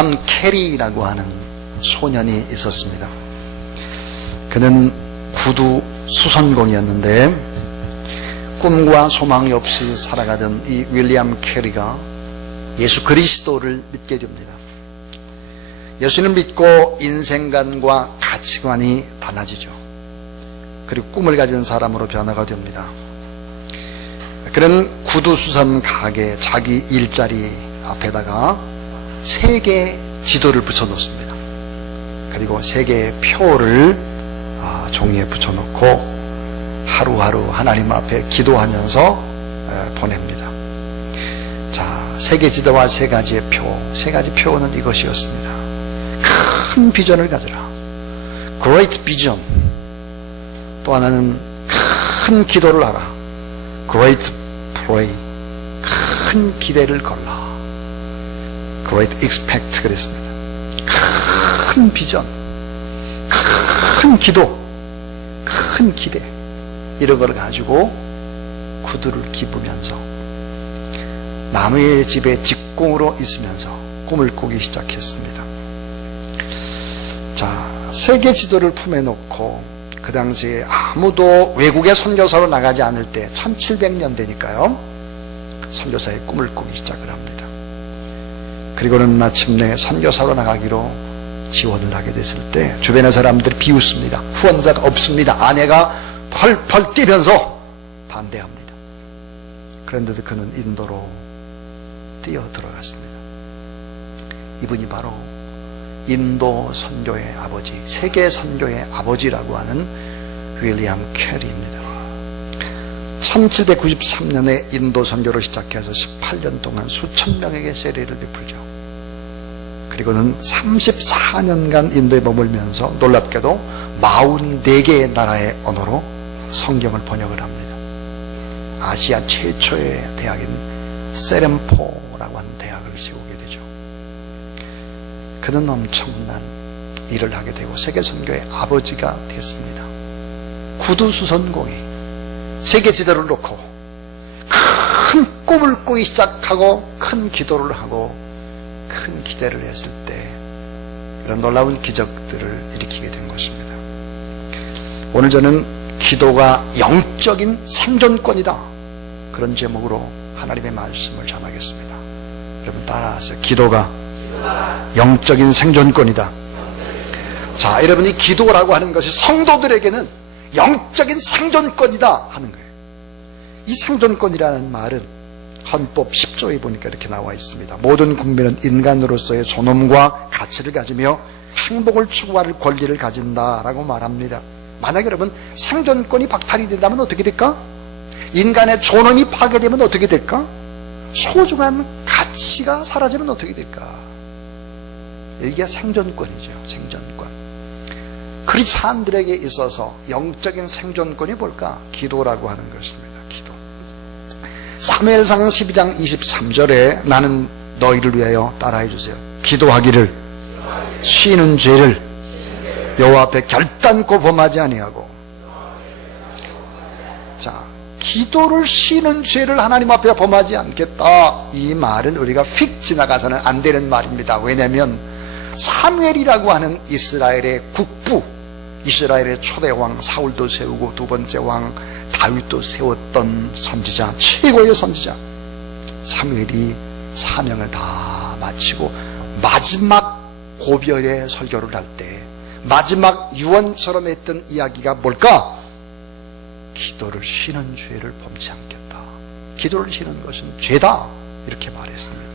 윌리엄 캐리라고 하는 소년이 있었습니다. 그는 구두 수선공이었는데 꿈과 소망이 없이 살아가던 이 윌리엄 캐리가 예수 그리스도를 믿게 됩니다. 예수를 믿고 인생관과 가치관이 달라지죠. 그리고 꿈을 가진 사람으로 변화가 됩니다. 그는 구두 수선 가게 자기 일자리 앞에다가 3개의 지도를 붙여놓습니다. 그리고 3개의 표를 종이에 붙여놓고 하루하루 하나님 앞에 기도하면서 보냅니다. 자, 3개 지도와 3가지의 표, 3가지 표는 이것이었습니다. 큰 비전을 가져라. Great vision. 또 하나는 큰 기도를 하라. Great pray. 큰 기대를 걸라. Great expect 그랬습니다. 큰 비전, 큰 기도, 큰 기대, 이런 걸 가지고 구두를 깁으면서 남의 집에 직공으로 있으면서 꿈을 꾸기 시작했습니다. 자, 세계 지도를 품에 놓고 그 당시에 아무도 외국에 선교사로 나가지 않을 때 1700년대니까요 선교사의 꿈을 꾸기 시작을 합니다. 그리고는 마침내 선교사로 나가기로 지원을 하게 됐을 때 주변의 사람들이 비웃습니다. 후원자가 없습니다. 아내가 펄펄 뛰면서 반대합니다. 그런데도 그는 인도로 뛰어 들어갔습니다. 이분이 바로 인도 선교의 아버지, 세계 선교의 아버지라고 하는 윌리엄 캐리입니다. 1793년에 인도 선교를 시작해서 18년 동안 수천 명에게 세례를 베풀죠. 그리고는 34년간 인도에 머물면서 놀랍게도 44개의 나라의 언어로 성경을 번역을 합니다. 아시아 최초의 대학인 세렘포라고 하는 대학을 세우게 되죠. 그는 엄청난 일을 하게 되고 세계 선교의 아버지가 됐습니다. 구두 수선공이 세계 지도를 놓고 큰 꿈을 꾸기 시작하고 큰 기도를 하고 큰 기대를 했을 때 이런 놀라운 기적들을 일으키게 된 것입니다. 오늘 저는 기도가 영적인 생존권이다, 그런 제목으로 하나님의 말씀을 전하겠습니다. 여러분 따라하세요. 기도가 영적인 생존권이다. 자, 여러분 이 기도라고 하는 것이 성도들에게는 영적인 생존권이다 하는 거예요. 이 생존권이라는 말은 헌법 10조에 보니까 이렇게 나와 있습니다. 모든 국민은 인간으로서의 존엄과 가치를 가지며 행복을 추구할 권리를 가진다라고 말합니다. 만약에 여러분 생존권이 박탈이 된다면 어떻게 될까? 인간의 존엄이 파괴되면 어떻게 될까? 소중한 가치가 사라지면 어떻게 될까? 이게 생존권이죠. 생존권. 크리스찬들에게 있어서 영적인 생존권이 뭘까? 기도라고 하는 것입니다. 기도. 사무엘상 12장 23절에 나는 너희를 위하여 따라해 주세요. 기도하기를 쉬는 죄를 여호와 앞에 결단코 범하지 아니하고. 자, 기도를 쉬는 죄를 하나님 앞에 범하지 않겠다, 이 말은 우리가 휙 지나가서는 안 되는 말입니다. 왜냐하면 사무엘이라고 하는 이스라엘의 국부, 이스라엘의 초대 왕 사울도 세우고 두 번째 왕 다윗도 세웠던 선지자, 최고의 선지자 사무엘이 사명을 다 마치고 마지막 고별의 설교를 할 때 마지막 유언처럼 했던 이야기가 뭘까? 기도를 쉬는 죄를 범치 않겠다. 기도를 쉬는 것은 죄다, 이렇게 말했습니다.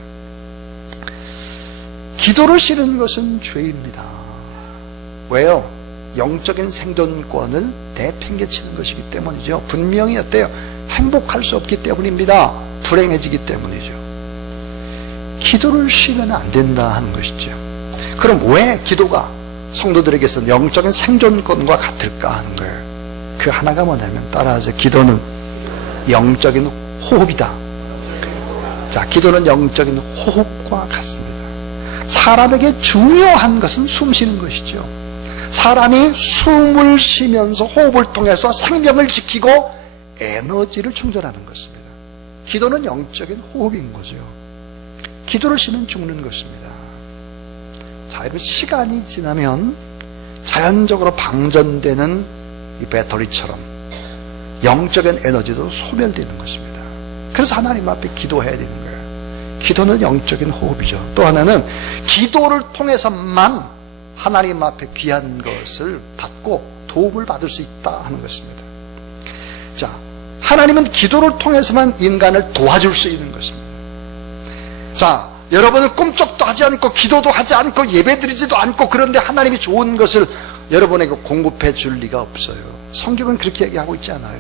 기도를 쉬는 것은 죄입니다. 왜요? 영적인 생존권을 내팽개치는 것이기 때문이죠. 분명히 어때요? 행복할 수 없기 때문입니다. 불행해지기 때문이죠. 기도를 쉬면 안 된다 하는 것이죠. 그럼 왜 기도가 성도들에게서 영적인 생존권과 같을까 하는 거예요. 그 하나가 뭐냐면, 따라하세요. 기도는 영적인 호흡이다. 자, 기도는 영적인 호흡과 같습니다. 사람에게 중요한 것은 숨 쉬는 것이죠. 사람이 숨을 쉬면서 호흡을 통해서 생명을 지키고 에너지를 충전하는 것입니다. 기도는 영적인 호흡인 거죠. 기도를 쉬면 죽는 것입니다. 자, 여러분, 시간이 지나면 자연적으로 방전되는 이 배터리처럼 영적인 에너지도 소멸되는 것입니다. 그래서 하나님 앞에 기도해야 되는 거예요. 기도는 영적인 호흡이죠. 또 하나는 기도를 통해서만 하나님 앞에 귀한 것을 받고 도움을 받을 수 있다 하는 것입니다. 자, 하나님은 기도를 통해서만 인간을 도와줄 수 있는 것입니다. 자, 여러분은 꿈쩍도 하지 않고 기도도 하지 않고 예배드리지도 않고 그런데 하나님이 좋은 것을 여러분에게 공급해 줄 리가 없어요. 성경은 그렇게 얘기하고 있지 않아요.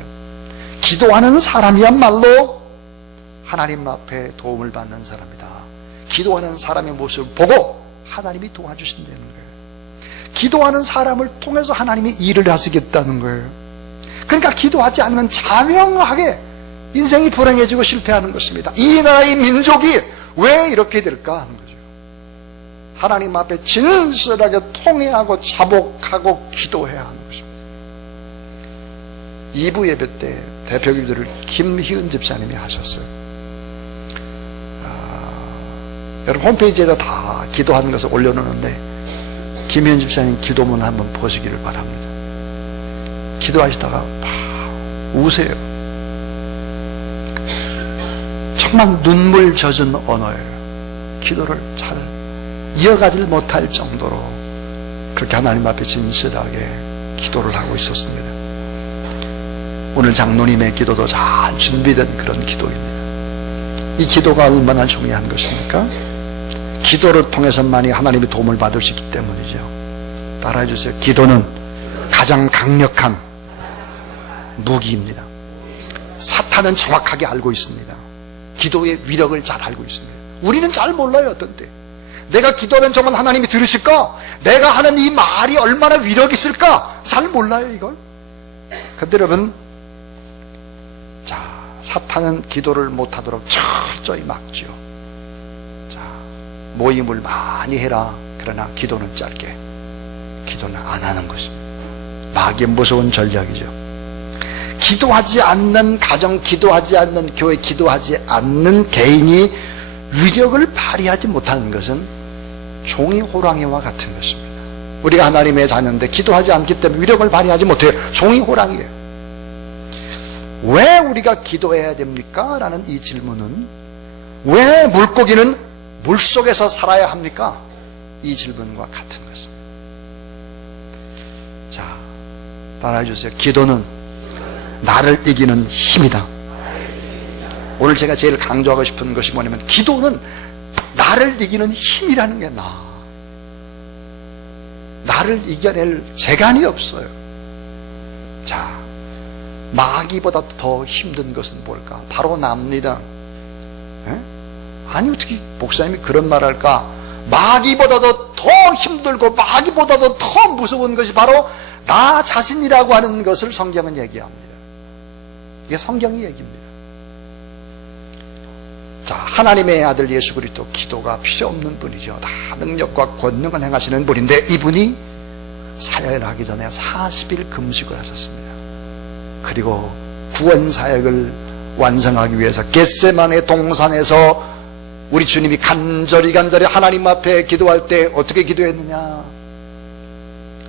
기도하는 사람이야말로 하나님 앞에 도움을 받는 사람이다. 기도하는 사람의 모습을 보고 하나님이 도와주신다는 거예요. 기도하는 사람을 통해서 하나님이 일을 하시겠다는 거예요. 그러니까 기도하지 않으면 자명하게 인생이 불행해지고 실패하는 것입니다. 이 나라의 민족이 왜 이렇게 될까 하는 거죠. 하나님 앞에 진실하게 통회하고 자복하고 기도해야 하는 것입니다. 2부 예배 때 대표 기도를 김희은 집사님이 하셨어요. 여러분 홈페이지에다 다 기도하는 것을 올려놓는데 김희은 집사님 기도문 한번 보시기를 바랍니다. 기도하시다가 막 우세요. 정말 눈물 젖은 언어예요. 기도를 잘 이어가지 못할 정도로 그렇게 하나님 앞에 진실하게 기도를 하고 있었습니다. 오늘 장로님의 기도도 잘 준비된 그런 기도입니다. 이 기도가 얼마나 중요한 것입니까? 기도를 통해서만이 하나님의 도움을 받을 수 있기 때문이죠. 따라해 주세요. 기도는 가장 강력한 무기입니다. 사탄은 정확하게 알고 있습니다. 기도의 위력을 잘 알고 있습니다. 우리는 잘 몰라요. 어떤 때 내가 기도하면 정말 하나님이 들으실까? 내가 하는 이 말이 얼마나 위력이 있을까? 잘 몰라요 이걸. 그런데 여러분, 자, 사탄은 기도를 못하도록 철저히 막죠. 자, 모임을 많이 해라. 그러나 기도는 짧게, 기도는 안 하는 것입니다. 마귀의 무서운 전략이죠. 기도하지 않는 가정, 기도하지 않는 교회, 기도하지 않는 개인이 위력을 발휘하지 못하는 것은 종이 호랑이와 같은 것입니다. 우리가 하나님의 자녀인데 기도하지 않기 때문에 위력을 발휘하지 못해요. 종이 호랑이에요. 왜 우리가 기도해야 됩니까? 라는 이 질문은, 왜 물고기는 물속에서 살아야 합니까? 이 질문과 같은 것입니다. 자, 따라해 주세요. 기도는 나를 이기는 힘이다. 오늘 제가 제일 강조하고 싶은 것이 뭐냐면, 기도는 나를 이기는 힘이라는 게 나를 이겨낼 재간이 없어요. 자, 마귀보다 더 힘든 것은 뭘까? 바로 납니다. 에? 아니, 어떻게 목사님이 그런 말 할까? 마귀보다도 더 힘들고 마귀보다도 더 무서운 것이 바로 나 자신이라고 하는 것을 성경은 얘기합니다. 이게 성경의 얘기입니다. 자, 하나님의 아들 예수 그리스도, 기도가 필요 없는 분이죠. 다 능력과 권능을 행하시는 분인데, 이분이 사역을 하기 전에 40일 금식을 하셨습니다. 그리고 구원 사역을 완성하기 위해서 겟세마네 동산에서 우리 주님이 간절히 하나님 앞에 기도할 때 어떻게 기도했느냐?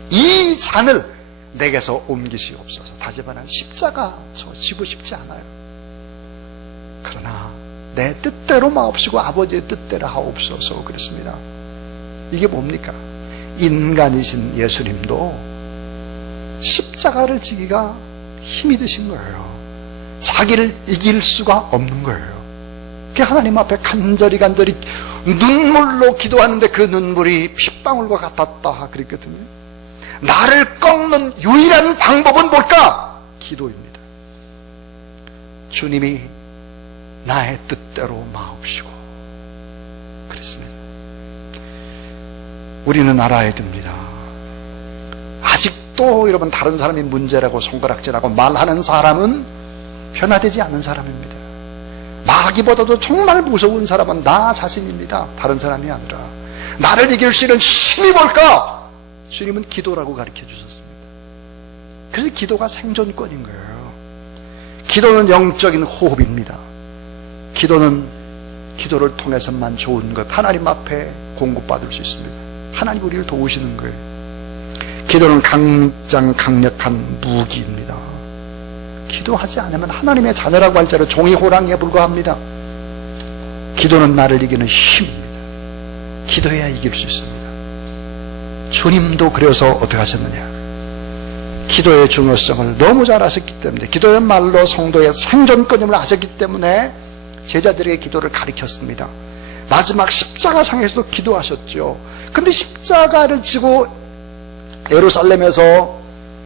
이 잔을 내게서 옮기시옵소서. 다시 말하면 십자가 저 지고 싶지 않아요. 그러나 내 뜻대로 마옵시고 아버지의 뜻대로 하옵소서 그랬습니다. 이게 뭡니까? 인간이신 예수님도 십자가를 지기가 힘이 드신 거예요. 자기를 이길 수가 없는 거예요. 그 하나님 앞에 간절히 눈물로 기도하는데 그 눈물이 핏방울과 같았다 그랬거든요. 나를 꺾는 유일한 방법은 뭘까? 기도입니다. 주님이 나의 뜻대로 마옵시고 그랬습니다. 우리는 알아야 됩니다. 아직도 여러분, 다른 사람이 문제라고 손가락질하고 말하는 사람은 변화되지 않는 사람입니다. 마귀보다도 정말 무서운 사람은 나 자신입니다. 다른 사람이 아니라. 나를 이길 수 있는 힘이 뭘까? 주님은 기도라고 가르쳐 주셨습니다. 그래서 기도가 생존권인 거예요. 기도는 영적인 호흡입니다. 기도는 기도를 통해서만 좋은 것, 하나님 앞에 공급받을 수 있습니다. 하나님 우리를 도우시는 거예요. 기도는 강력한 무기입니다. 기도하지 않으면 하나님의 자녀라고 할지라도 종이 호랑이에 불과합니다. 기도는 나를 이기는 힘입니다. 기도해야 이길 수 있습니다. 주님도 그래서 어떻게 하셨느냐? 기도의 중요성을 너무 잘 아셨기 때문에, 기도의 말로 성도의 생존 끊임을 아셨기 때문에 제자들에게 기도를 가르쳤습니다. 마지막 십자가상에서도 기도하셨죠. 근데 십자가를 지고 예루살렘에서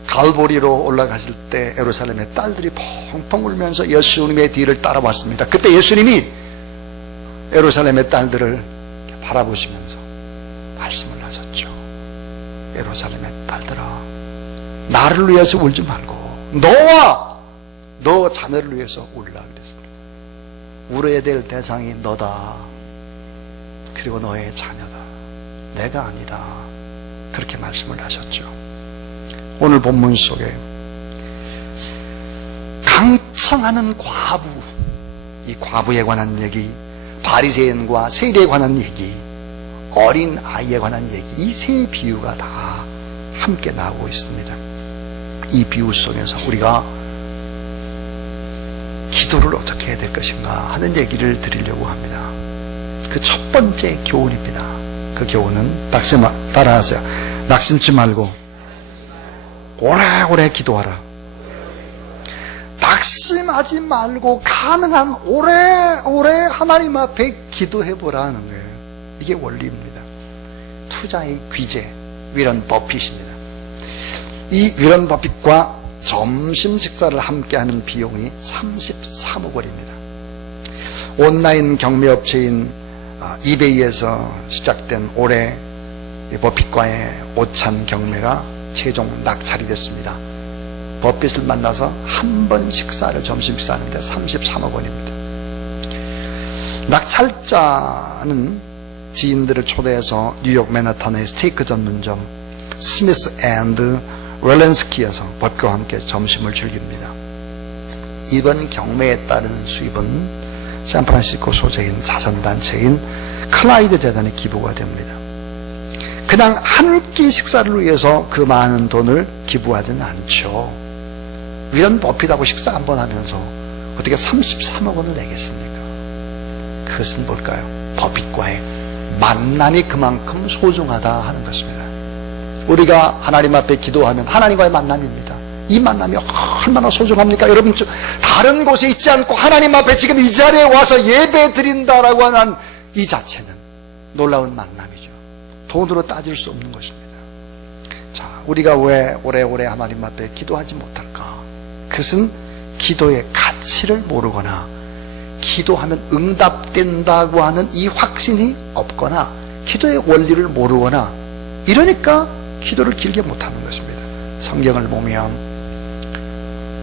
갈보리로 올라가실 때 예루살렘의 딸들이 펑펑 울면서 예수님의 뒤를 따라왔습니다. 그때 예수님이 예루살렘의 딸들을 바라보시면서 말씀을 하셨죠. 예루살렘의 딸들아, 나를 위해서 울지 말고 너와 너 자녀를 위해서 울라 그랬습니다. 울어야 될 대상이 너다. 그리고 너의 자녀다. 내가 아니다. 그렇게 말씀을 하셨죠. 오늘 본문 속에 강청하는 과부, 이 과부에 관한 얘기, 바리새인과 세리에 관한 얘기, 어린 아이에 관한 얘기, 이 세 비유가 다 함께 나오고 있습니다. 이 비유 속에서 우리가 기도를 어떻게 해야 될 것인가 하는 얘기를 드리려고 합니다. 그 첫 번째 교훈입니다. 그 교훈은 따라하세요. 낙심치 말고 오래오래 기도하라. 낙심하지 말고 가능한 오래오래 하나님 앞에 기도해보라는 거예요. 이게 원리입니다. 투자의 귀재 위런 버핏입니다. 이 위런 버핏과 점심 식사를 함께하는 비용이 33억 원입니다. 온라인 경매업체인 이베이에서 시작된 올해 버핏과의 오찬 경매가 최종 낙찰이 됐습니다. 버핏을 만나서 한 번 식사를 점심 식사하는데 33억 원입니다. 낙찰자는 지인들을 초대해서 뉴욕 맨하탄의 스테이크 전문점 스미스 앤드 웰렌스키에서 버핏과 함께 점심을 즐깁니다. 이번 경매에 따른 수입은 샌프란시스코 소재인 자선단체인 클라이드 재단에 기부가 됩니다. 그냥 한 끼 식사를 위해서 그 많은 돈을 기부하지는 않죠. 위런 버핏하고 식사 한 번 하면서 어떻게 33억 원을 내겠습니까? 그것은 뭘까요? 버핏과의 만남이 그만큼 소중하다 하는 것입니다. 우리가 하나님 앞에 기도하면 하나님과의 만남입니다. 이 만남이 얼마나 소중합니까? 여러분, 다른 곳에 있지 않고 하나님 앞에 지금 이 자리에 와서 예배 드린다라고 하는 이 자체는 놀라운 만남이죠. 돈으로 따질 수 없는 것입니다. 자, 우리가 왜 오래오래 하나님 앞에 기도하지 못할까? 그것은 기도의 가치를 모르거나 기도하면 응답된다고 하는 이 확신이 없거나 기도의 원리를 모르거나 이러니까 기도를 길게 못하는 것입니다. 성경을 보면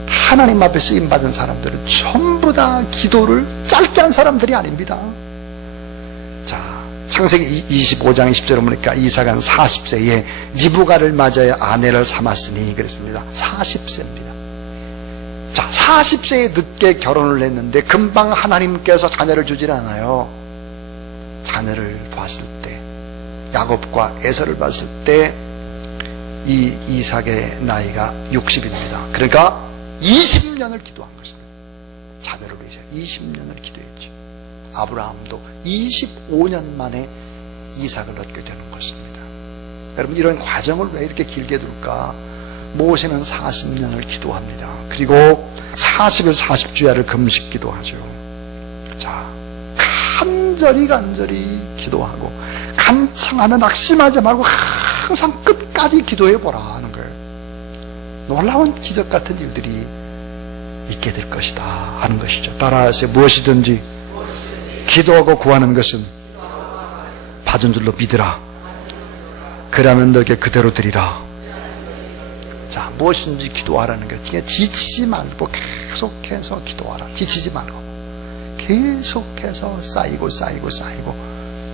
하나님 앞에 쓰임받은 사람들은 전부 다 기도를 짧게 한 사람들이 아닙니다. 자, 창세기 25장 20절에 보니까 이삭은 40세에 리브가를 맞아야 아내를 삼았으니 그랬습니다. 40세입니다. 자, 40세에 늦게 결혼을 했는데 금방 하나님께서 자녀를 주질 않아요. 자녀를 봤을 때, 야곱과 에서를 봤을 때 이 이삭의 나이가 60입니다. 그러니까 20년을 기도한 것입니다. 자녀를 위해서 20년을 기도했죠. 아브라함도 25년 만에 이삭을 얻게 되는 것입니다. 여러분, 이런 과정을 왜 이렇게 길게 둘까? 모세는 40년을 기도합니다. 그리고 40에서 40주야를 금식 기도하죠. 자, 간절히 기도하고 간청하면 낙심하지 말고 항상 끝까지 기도해보라 하는 거예요. 놀라운 기적 같은 일들이 있게 될 것이다 하는 것이죠. 따라하세요. 무엇이든지 기도하고 구하는 것은 받은 줄로 믿으라. 그러면 너에게 그대로 드리라. 자, 무엇인지 기도하라는 것. 그냥 지치지 말고 계속해서 기도하라. 지치지 말고 계속해서 쌓이고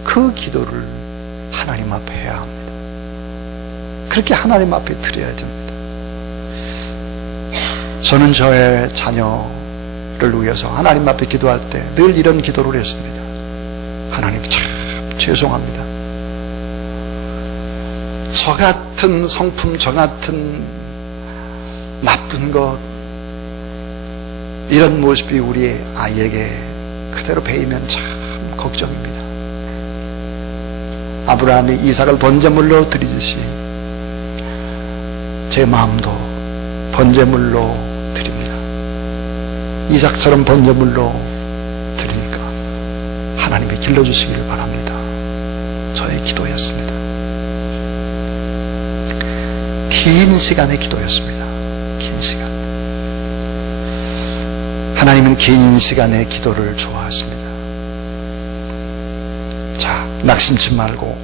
그 기도를 하나님 앞에 해야 합니다. 그렇게 하나님 앞에 드려야 됩니다. 저는 저의 자녀를 위해서 하나님 앞에 기도할 때 늘 이런 기도를 했습니다. 하나님, 참 죄송합니다. 저 같은 성품, 저 같은 나쁜 것, 이런 모습이 우리 아이에게 그대로 배이면 참 걱정입니다. 아브라함이 이삭을 번제물로 드리듯이 제 마음도 번제물로 드립니다. 이삭처럼 번제물로 드리니까 하나님이 길러주시기를 바랍니다. 저의 기도였습니다. 긴 시간의 기도였습니다. 긴 시간. 하나님은 긴 시간의 기도를 좋아하십니다. 자, 낙심치 말고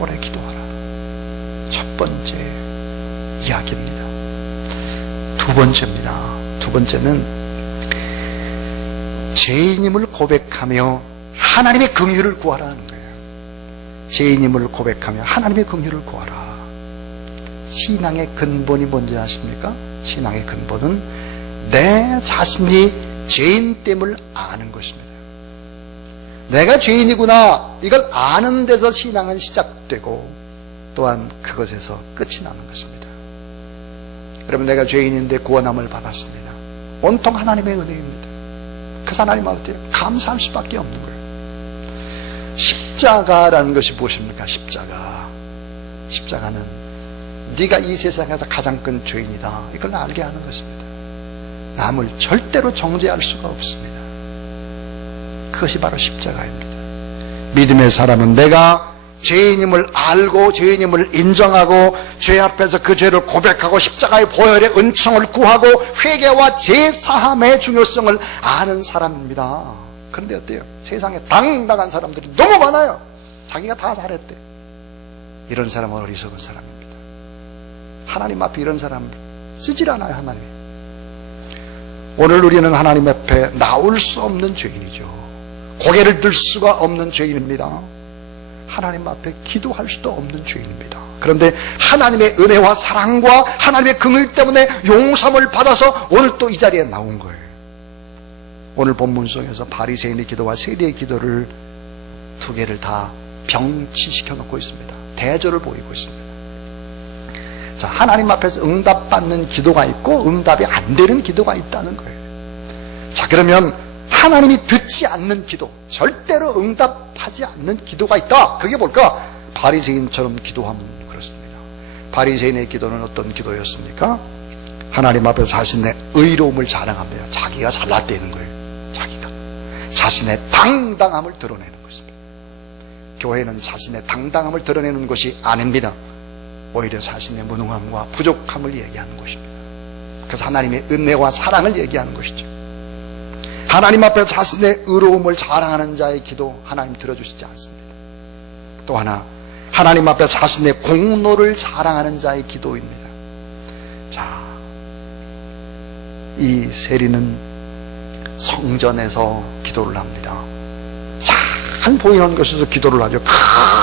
오래 기도하라. 첫 번째 이야기입니다. 두 번째입니다. 두 번째는 죄인임을 고백하며 하나님의 긍휼을 구하라는 거예요. 죄인임을 고백하며 하나님의 긍휼을 구하라. 신앙의 근본이 뭔지 아십니까? 신앙의 근본은 내 자신이 죄인됨을 아는 것입니다. 내가 죄인이구나, 이걸 아는 데서 신앙은 시작되고 또한 그것에서 끝이 나는 것입니다. 여러분, 내가 죄인인데 구원함을 받았습니다. 온통 하나님의 은혜입니다. 그래서 하나님 어때요? 감사할 수밖에 없는 거예요. 십자가라는 것이 무엇입니까? 십자가는 네가 이 세상에서 가장 큰 죄인이다, 이걸 알게 하는 것입니다. 남을 절대로 정죄할 수가 없습니다. 그것이 바로 십자가입니다. 믿음의 사람은 내가 죄인임을 알고 죄인임을 인정하고 죄 앞에서 그 죄를 고백하고 십자가의 보혈의 은총을 구하고 회개와 제사함의 중요성을 아는 사람입니다. 그런데 어때요? 세상에 당당한 사람들이 너무 많아요. 자기가 다 잘했대. 이런 사람은 어리석은 사람입니다. 하나님 앞에 이런 사람 쓰질 않아요. 하나님이. 오늘 우리는 하나님 앞에 나올 수 없는 죄인이죠. 고개를 들 수가 없는 죄인입니다. 하나님 앞에 기도할 수도 없는 죄인입니다. 그런데 하나님의 은혜와 사랑과 하나님의 긍휼 때문에 용서함을 받아서 오늘 또 이 자리에 나온 거예요. 오늘 본문 속에서 바리새인의 기도와 세리의 기도를 두 개를 다 병치시켜 놓고 있습니다. 대조를 보이고 있습니다. 자, 하나님 앞에서 응답받는 기도가 있고 응답이 안 되는 기도가 있다는 거예요. 자, 그러면 하나님이 듣지 않는 기도, 절대로 응답하지 않는 기도가 있다. 그게 뭘까? 바리새인처럼 기도하면 그렇습니다. 바리새인의 기도는 어떤 기도였습니까? 하나님 앞에 자신의 의로움을 자랑하며 자기가 잘났다는 거예요. 자기가 자신의 당당함을 드러내는 것입니다. 교회는 자신의 당당함을 드러내는 것이 아닙니다. 오히려 자신의 무능함과 부족함을 얘기하는 것입니다. 그래서 하나님의 은혜와 사랑을 얘기하는 것이죠. 하나님 앞에 자신의 의로움을 자랑하는 자의 기도 하나님 들어주시지 않습니다. 또 하나, 하나님 앞에 자신의 공로를 자랑하는 자의 기도입니다. 자, 이 세리는 성전에서 기도를 합니다. 잘 보이는 곳에서 기도를 하죠.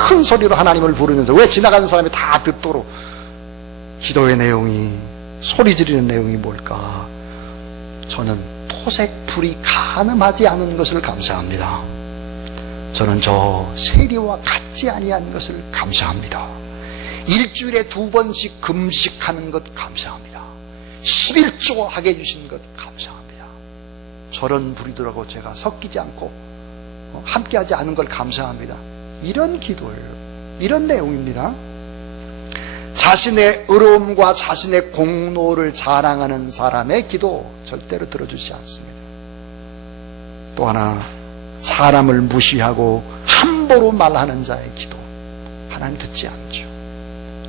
큰 소리로 하나님을 부르면서, 왜 지나가는 사람이 다 듣도록. 기도의 내용이, 소리 지르는 내용이 뭘까? 저는 토색불이 가늠하지 않은 것을 감사합니다. 저는 저 세리와 같지 아니한 것을 감사합니다. 일주일에 2번씩 금식하는 것 감사합니다. 11조 하게 해주신 것 감사합니다. 저런 불이더라고 제가 섞이지 않고 함께하지 않은 걸 감사합니다. 이런 기도예요. 이런 내용입니다. 자신의 의로움과 자신의 공로를 자랑하는 사람의 기도 절대로 들어주지 않습니다. 또 하나, 사람을 무시하고 함부로 말하는 자의 기도 하나님 듣지 않죠.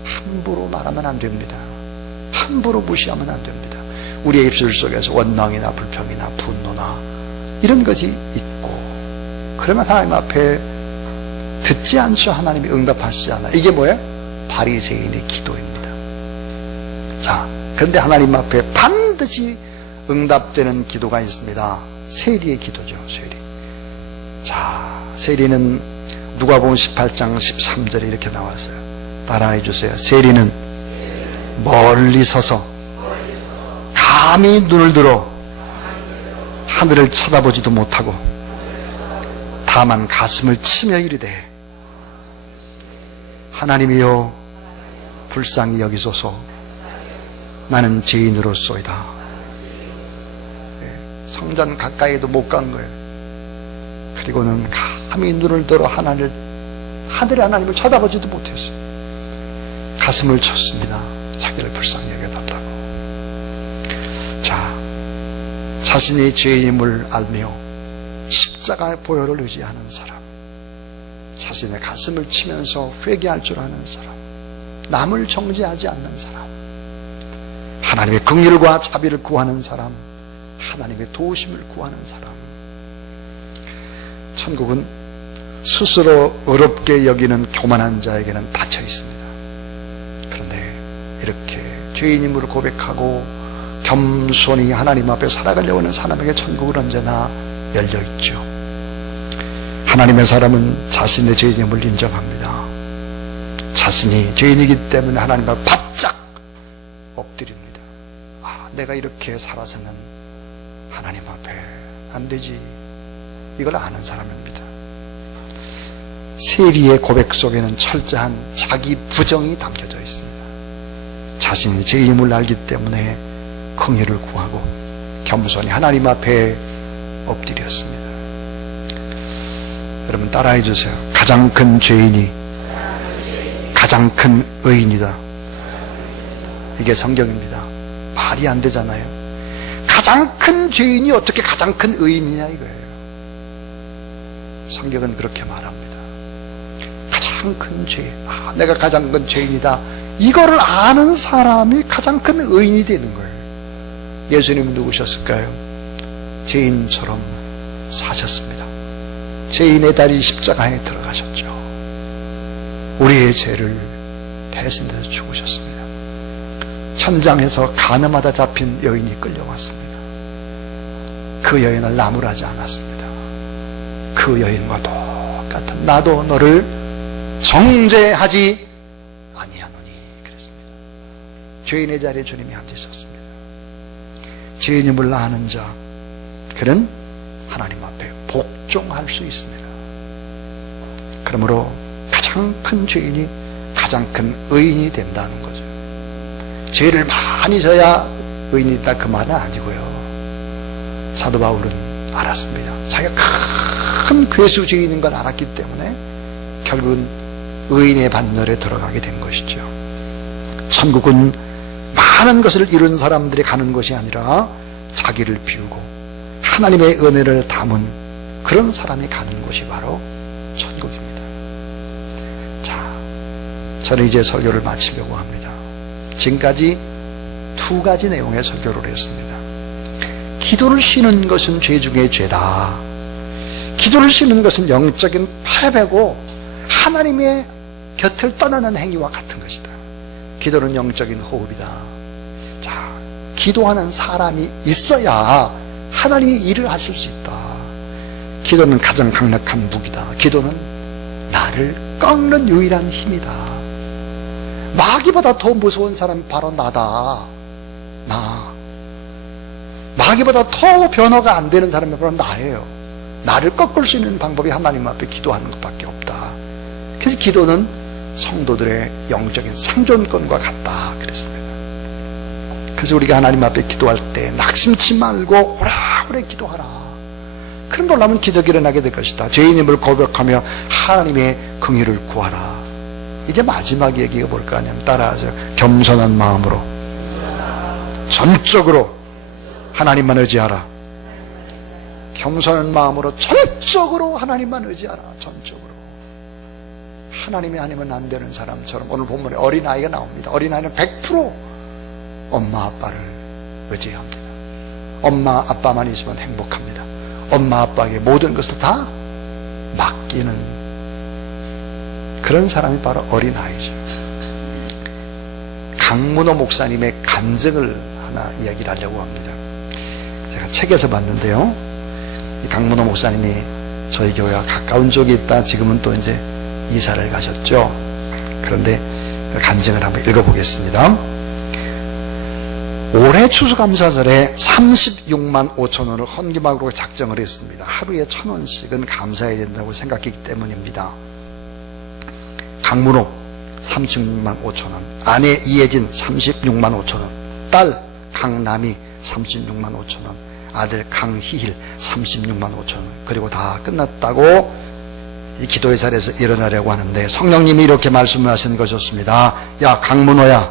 함부로 말하면 안 됩니다. 함부로 무시하면 안 됩니다. 우리의 입술 속에서 원망이나 불평이나 분노나 이런 것이 있고, 그러면 하나님 앞에 듣지 않죠. 하나님이 응답하시지 않아. 이게 뭐예요? 바리새인의 기도입니다. 자, 그런데 하나님 앞에 반드시 응답되는 기도가 있습니다. 세리의 기도죠. 세리. 자, 세리는 누가복음 18장 13절에 이렇게 나왔어요. 따라해 주세요. 세리는 멀리 서서 감히 눈을 들어 하늘을 쳐다보지도 못하고 다만 가슴을 치며 이르되, 하나님이여 불쌍히 여기소서. 나는 죄인으로소이다. 성전 가까이도 못 간 거예요. 그리고는 감히 눈을 들어 하늘의 하나님을 쳐다보지도 못했어요. 가슴을 쳤습니다. 자기를 불쌍히 여겨달라고. 자, 자신이 죄인임을 알며 십자가의 보혈을 의지하는 사람, 자신의 가슴을 치면서 회개할 줄 아는 사람, 남을 정죄하지 않는 사람, 하나님의 긍휼과 자비를 구하는 사람, 하나님의 도우심을 구하는 사람. 천국은 스스로 어렵게 여기는 교만한 자에게는 닫혀 있습니다. 그런데 이렇게 죄인임을 고백하고 겸손히 하나님 앞에 살아가려고 하는 사람에게 천국은 언제나 열려 있죠. 하나님의 사람은 자신의 죄인임을 인정합니다. 자신이 죄인이기 때문에 하나님 앞에 바짝 엎드립니다. 아, 내가 이렇게 살아서는 하나님 앞에 안 되지. 이걸 아는 사람입니다. 세리의 고백 속에는 철저한 자기 부정이 담겨져 있습니다. 자신이 죄임을 알기 때문에 긍휼을 구하고 겸손히 하나님 앞에 엎드렸습니다. 여러분 따라해 주세요. 가장 큰 죄인이 가장 큰 의인이다. 이게 성경입니다. 말이 안 되잖아요. 가장 큰 죄인이 어떻게 가장 큰 의인이냐 이거예요. 성경은 그렇게 말합니다. 가장 큰 죄인, 내가 가장 큰 죄인이다. 이거를 아는 사람이 가장 큰 의인이 되는 거예요. 예수님은 누구셨을까요? 죄인처럼 사셨습니다. 죄인의 다리 십자가에 들어가셨죠. 우리의 죄를 대신해서 죽으셨습니다. 현장에서 간음하다 잡힌 여인이 끌려왔습니다. 그 여인을 나무라지 않았습니다. 그 여인과 똑같은 나도 너를 정죄하지 아니하노니 그랬습니다. 죄인의 자리에 주님이 앉으셨습니다. 죄인임을 아는 자, 그는 하나님 앞에 복종할 수 있습니다. 그러므로 가장 큰 죄인이 가장 큰 의인이 된다는 거죠. 죄를 많이 져야 의인이다 그 말은 아니고요. 사도 바울은 알았습니다. 자기가 큰 괴수 죄인인 걸 알았기 때문에 결국은 의인의 반열에 들어가게 된 것이죠. 천국은 많은 것을 이룬 사람들이 가는 것이 아니라 자기를 비우고 하나님의 은혜를 담은 그런 사람이 가는 곳이 바로 천국입니다. 자, 저는 이제 설교를 마치려고 합니다. 지금까지 두 가지 내용의 설교를 했습니다. 기도를 쉬는 것은 죄 중에 죄다. 기도를 쉬는 것은 영적인 패배고 하나님의 곁을 떠나는 행위와 같은 것이다. 기도는 영적인 호흡이다. 자, 기도하는 사람이 있어야 하나님이 일을 하실 수 있다. 기도는 가장 강력한 무기다. 기도는 나를 꺾는 유일한 힘이다. 마귀보다 더 무서운 사람이 바로 나다. 나. 마귀보다 더 변화가 안 되는 사람이 바로 나예요. 나를 꺾을 수 있는 방법이 하나님 앞에 기도하는 것밖에 없다. 그래서 기도는 성도들의 영적인 생존권과 같다 그랬습니다. 그래서 우리가 하나님 앞에 기도할 때 낙심치 말고 오래오래 기도하라. 그런 놀라운 기적이 일어나게 될 것이다. 죄인임을 고백하며 하나님의 긍휼을 구하라. 이제 마지막 얘기가 뭘까 하냐면 따라하세요. 겸손한 마음으로 전적으로 하나님만 의지하라. 겸손한 마음으로 전적으로 하나님만 의지하라. 전적으로. 하나님이 아니면 안 되는 사람처럼 오늘 본문에 어린아이가 나옵니다. 어린아이는 100% 엄마 아빠를 의지합니다. 엄마 아빠만 있으면 행복합니다. 엄마 아빠에게 모든 것을 다 맡기는 그런 사람이 바로 어린아이죠. 강문호 목사님의 간증을 하나 이야기를 하려고 합니다. 제가 책에서 봤는데요. 이 강문호 목사님이 저희 교회와 가까운 쪽에 있다 지금은 또 이제 이사를 가셨죠. 그런데 간증을 한번 읽어보겠습니다. 올해 추수감사절에 36만 5천 원을 헌금하기로 작정을 했습니다. 하루에 1,000원씩은 감사해야 된다고 생각했기 때문입니다. 강문호 36만 5천 원, 아내 이혜진 36만 5천 원, 딸 강남이 36만 5천 원, 아들 강희일 36만 5천 원. 그리고 다 끝났다고 이 기도의 자리에서 일어나려고 하는데 성령님이 이렇게 말씀을 하시는 것이었습니다. 야 강문호야,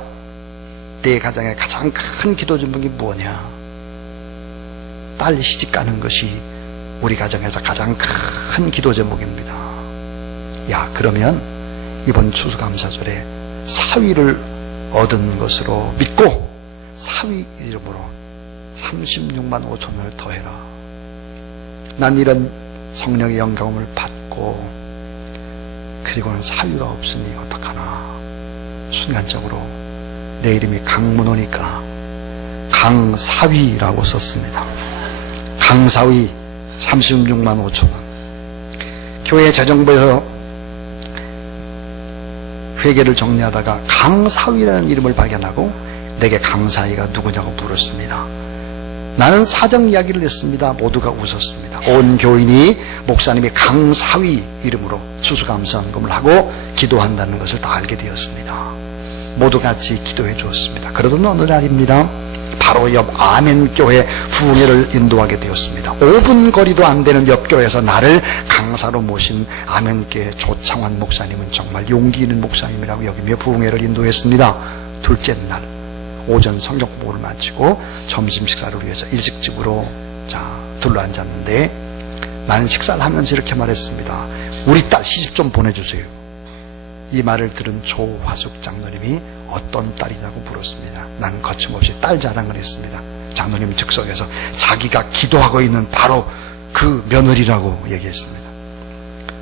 내 가정의 가장 큰 기도 제목이 뭐냐? 딸 시집 가는 것이 우리 가정에서 가장 큰 기도 제목입니다. 야, 그러면 이번 추수감사절에 사위를 얻은 것으로 믿고 사위 이름으로 36만 5천원을 더해라. 난 이런 성령의 영감을 받고 그리고는 사위가 없으니 어떡하나. 순간적으로 내 이름이 강문호니까 강사위라고 썼습니다. 강사위 36만 5천원. 교회 재정부에서 회계를 정리하다가 강사위라는 이름을 발견하고 내게 강사위가 누구냐고 물었습니다. 나는 사정 이야기를 했습니다. 모두가 웃었습니다. 온 교인이 목사님이 강사위 이름으로 추수감사헌금을 하고 기도한다는 것을 다 알게 되었습니다. 모두 같이 기도해 주었습니다. 그러던 어느 날입니다. 바로 옆 아멘교회 부흥회를 인도하게 되었습니다. 5분 거리도 안 되는 옆교회에서 나를 강사로 모신 아멘교회 조창환 목사님은 정말 용기 있는 목사님이라고 여기며 부흥회를 인도했습니다. 둘째 날 오전 성경 공부를 마치고 점심 식사를 위해서 일식집으로 둘러앉았는데 나는 식사를 하면서 이렇게 말했습니다. 우리 딸 시집 좀 보내주세요. 이 말을 들은 조화숙 장로님이 어떤 딸이냐고 물었습니다. 나는 거침없이 딸 자랑을 했습니다. 장로님 즉석에서 자기가 기도하고 있는 바로 그 며느리라고 얘기했습니다.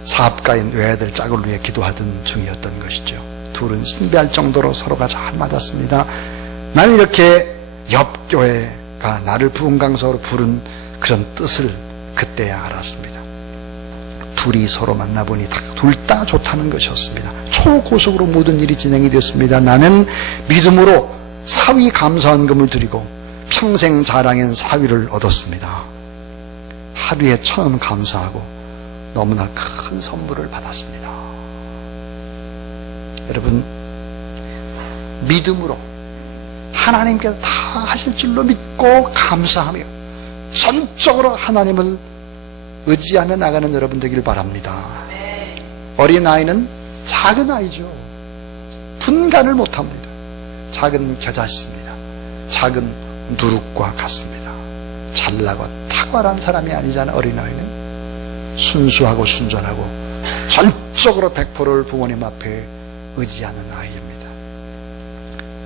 사업가인 외아들 짝을 위해 기도하던 중이었던 것이죠. 둘은 신비할 정도로 서로가 잘 맞았습니다. 나는 이렇게 옆 교회가 나를 부흥강사로 부른 그런 뜻을 그때야 알았습니다. 둘이 서로 만나보니 둘 다 좋다는 것이었습니다. 초고속으로 모든 일이 진행이 됐습니다. 나는 믿음으로 사위 감사헌금을 드리고 평생 자랑인 사위를 얻었습니다. 하루에 1,000원 감사하고 너무나 큰 선물을 받았습니다. 여러분, 믿음으로 하나님께서 다 하실 줄로 믿고 감사하며 전적으로 하나님을 의지하며 나가는 여러분 되기를 바랍니다. 어린아이는 작은 아이죠. 분간을 못합니다. 작은 겨자씨입니다. 작은 누룩과 같습니다. 잘나고 탁월한 사람이 아니잖아요. 어린아이는 순수하고 순전하고 전적으로 100%를 부모님 앞에 의지하는 아이입니다.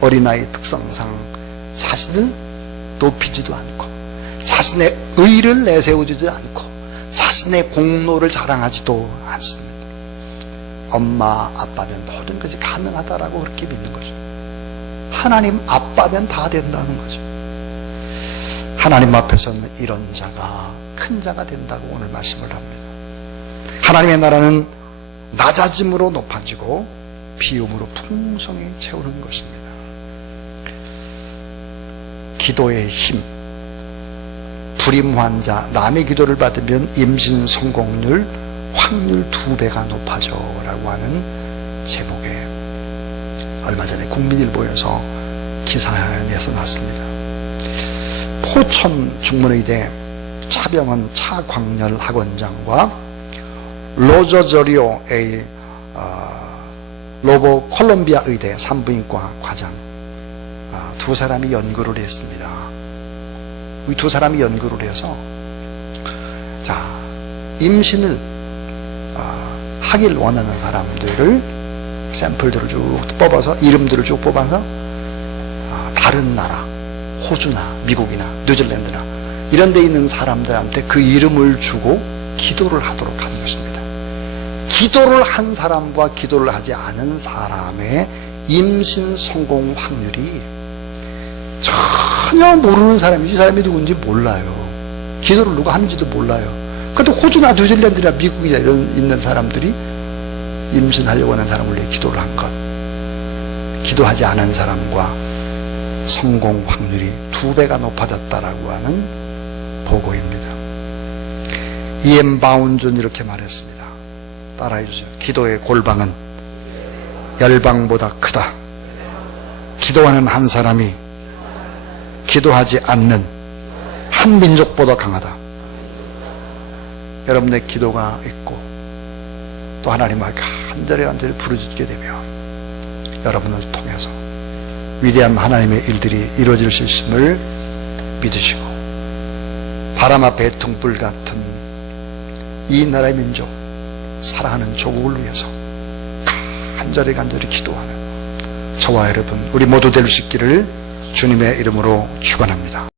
어린아이 특성상 자신을 높이지도 않고 자신의 의를 내세우지도 않고 자신의 공로를 자랑하지도 않습니다. 엄마, 아빠면 모든 것이 가능하다라고 그렇게 믿는 거죠. 하나님 아빠면 다 된다는 거죠. 하나님 앞에서는 이런 자가 큰 자가 된다고 오늘 말씀을 합니다. 하나님의 나라는 낮아짐으로 높아지고 비움으로 풍성히 채우는 것입니다. 기도의 힘. 불임 환자, 남의 기도를 받으면 임신 성공률 확률 2배가 높아져 라고 하는 제목에 얼마 전에 국민일보에서 기사에서 났습니다. 포천 중문의대 차병원 차광렬 학원장과 로저저리오 A 로보 콜롬비아 의대 산부인과 과장 두 사람이 연구를 했습니다. 이 두 사람이 연구를 해서 임신을 하길 원하는 사람들을 샘플들을 쭉 뽑아서 이름들을 쭉 뽑아서 다른 나라 호주나 미국이나 뉴질랜드나 이런 데 있는 사람들한테 그 이름을 주고 기도를 하도록 하는 것입니다. 기도를 한 사람과 기도를 하지 않은 사람의 임신 성공 확률이 전혀 모르는 사람이 이 사람이 누군지 몰라요. 기도를 누가 하는지도 몰라요. 그런데 호주나 뉴질랜드나 미국이나 이런 있는 사람들이 임신하려고 하는 사람을 위해 기도를 한 것, 기도하지 않은 사람과 성공 확률이 2배가 높아졌다라고 하는 보고입니다. E.M. 바운존 이렇게 말했습니다. 따라해 주세요. 기도의 골방은 열방보다 크다. 기도하는 한 사람이 기도하지 않는 한 민족보다 강하다. 여러분의 기도가 있고 또 하나님 앞에 간절히 부르짖게 되면 여러분을 통해서 위대한 하나님의 일들이 이루어질 수 있음을 믿으시고 바람 앞에 등불 같은 이 나라의 민족, 사랑하는 조국을 위해서 간절히 기도하는 저와 여러분, 우리 모두 될 수 있기를 주님의 이름으로 축원합니다.